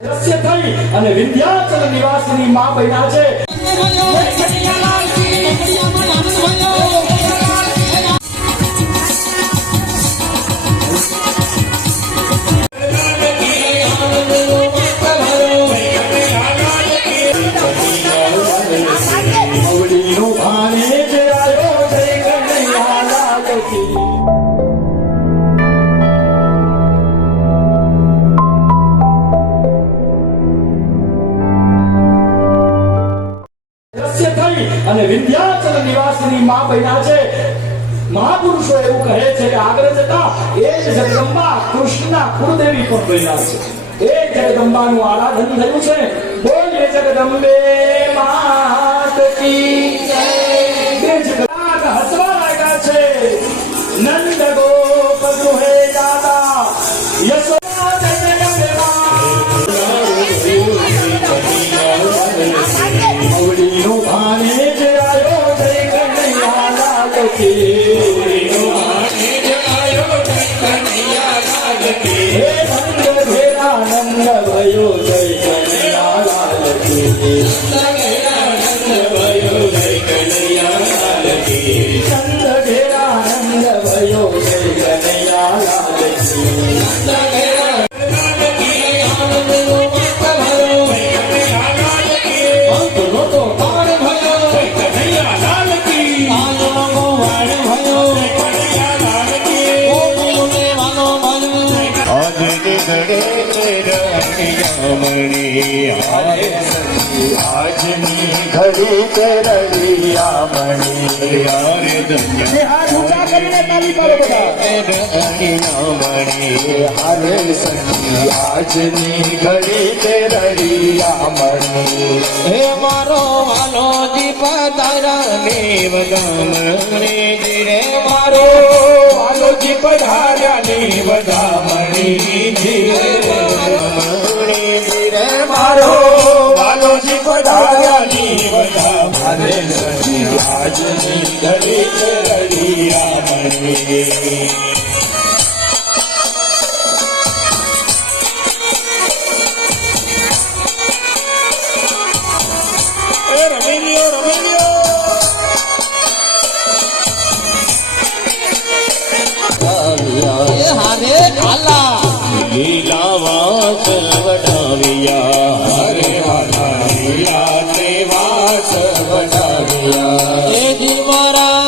દ્રશ્ય થઈ અને વિંધ્યાચલ નિવાસીની માં બન્યા છે. અને વિંધ્યાચલ નિવાસીની માં બન્યા છે. મહાપુરુષો એવું કહે છે કે આગળ જતા એ જ જગદંબા કૃષ્ણના કુળદેવી પણ બન્યા છે. એ જગદંબાનું આરાધન થયું છે. બોલીએ જગદંબે માત કી જય. બે જગન્નાથ હસવા લાગ્યા છે. નંદ ગોપ ગૃહે દાદા યશોદા જગદંબે મવડીનો ભાને જે આયો જય કનૈયા લાલ કી. હે નંદ ઘેરા નંદ ભયો જય કનૈયા લાલ કી. નંદ ઘેરા નંદ ભયો જય કનૈયા લાલ કી. નંદ ઘેરા નંદ ભયો જય કનૈયા લાલ કી. આજની ઘડી તે રળિયામણી હારે સંગી આજની ઘડી તે રળિયામણી. હે મારો વાલો દીપ તારા દેવ ગામણી જીરે મારો વાલો દીપ ધાર્યા ની વધામણી જીરે મારો વાલો જી પધાર્યાની બધા મારે સજી આજની ઘડી રળિયામણી. હારે કાલા લીલાવાસ વડાવ્યા હરે વાલા લીલા તે વાસ વડાવ્યા. એ જી મારા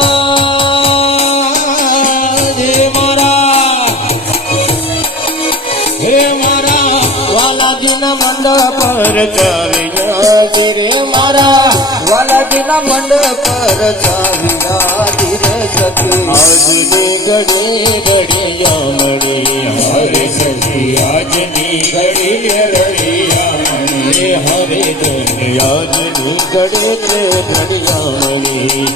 હે મારા વાલાજીના મંડપ પર ચાવ્યા ધીરે મારા વાલાજીના મંડપ પર ચાવ્યા ધીરે સતી આજની ઘડી રળિયામણી હરે સજી આજની ઘડી રળિયામણી હરે ધન આજની ઘડી રળિયામણી.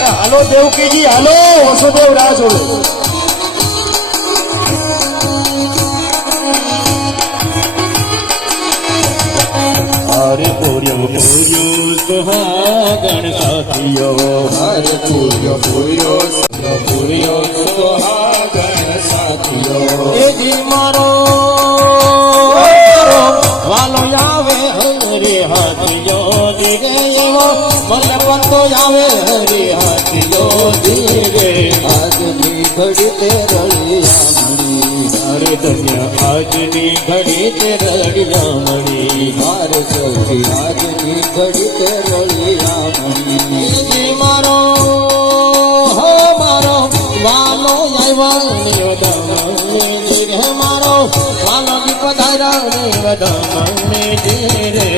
હાલો દેવકીજી હાલો વસુદેવ રાહ જોડે. હરે પૂર્યો સુહાગણ સાથીઓ હરે પૂર્યો સુહાગણ સાથીઓ. એ જી મારો વાલો આવે હરે હાથીઓ ધીરે એવો મને પંતો આવે હરે હાથીઓ ધીરે. આજની ઘડી તે રળિયામણી હરે ધન્ય આજની ઘડી તે રળિયામણી. મારે સખી આજની ઘડી તે રળિયામણી. મારો હો મારો વાલો આવ્યો ધીરે મારો વાલો દીપ ધારા વધામણી ધીરે.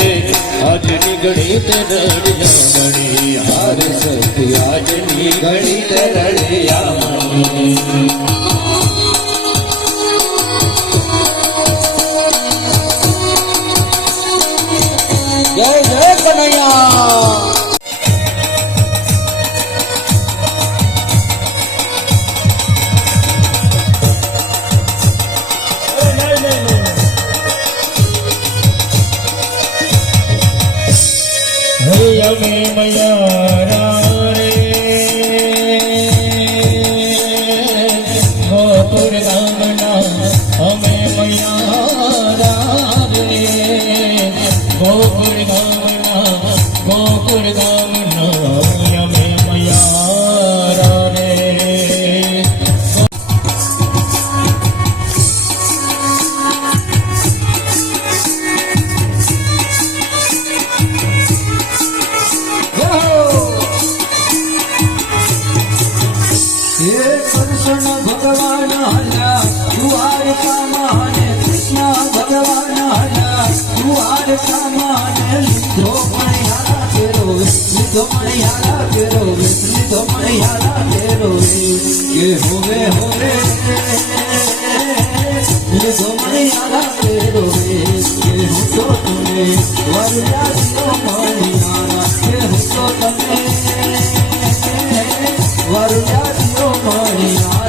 આજની ઘડી તે રળિયામણી હરે સખી આજની ઘડી તે રળિયામણી. જય જય કનૈયા. ગોકુળ ગામના અમે મૈયા રે ગોકુળ ગામના અમે મૈયા રે હે કૃષ્ણ ભગવાન હલ્યા દ્વારકામાં ને કૃષ્ણ ભગવાન હલ્યા દ્વારકામાં ને લીધો મણિયારા તેરો લીધો મણિયારા તેરો લીધો મણિયારા તેરો કે હોવે હોવે લીધો મણિયારા તેરો કે હું તો તમે વરયા દીધો મણિયારા કે હું તો તમે વરયા દીધો મણિયારા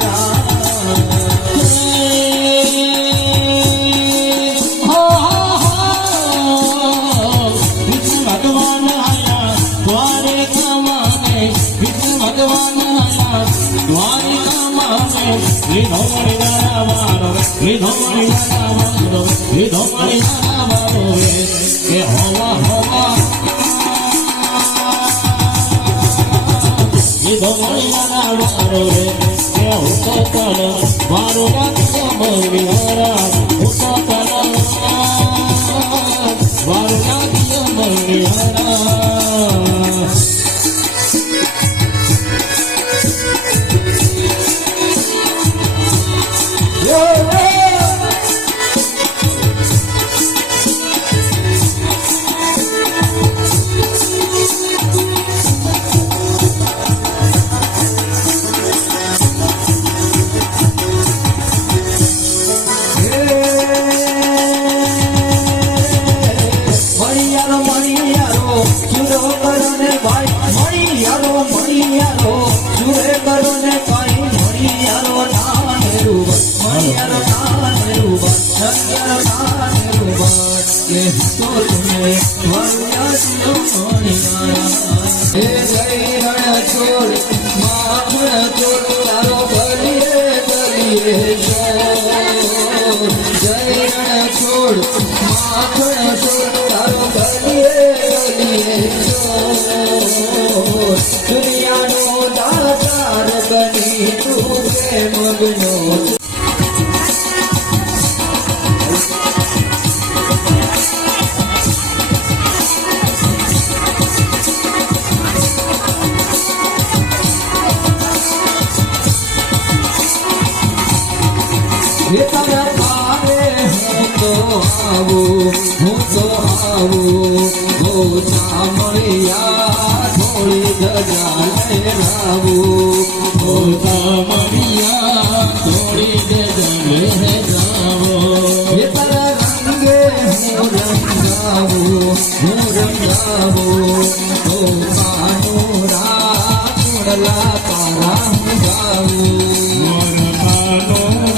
ભગવાન આયા દ્વારકામાં લીધો મણિયારા મારો લીધો મણિયારા મારો લીધો મણિયારા મારો કે હોવા હોવા લીધો મણિયારા મારો કે હું તો તલ મારો રાખ્યો મણિયારા હું તો તલ મારો રાખ્યો મણિયારા દુનિયાનો દાતાર બની તું પ્રેમનો તારા પારે હું તો આવું હો ચામળિયા થોડી ગજાને લાવું હો ચામળિયા થોડી ગજાને લાવો એ તારા રંગે હું રંગાવું હો કાનુરા ચૂડલા તારા હું ગાવું મોર કાનુરા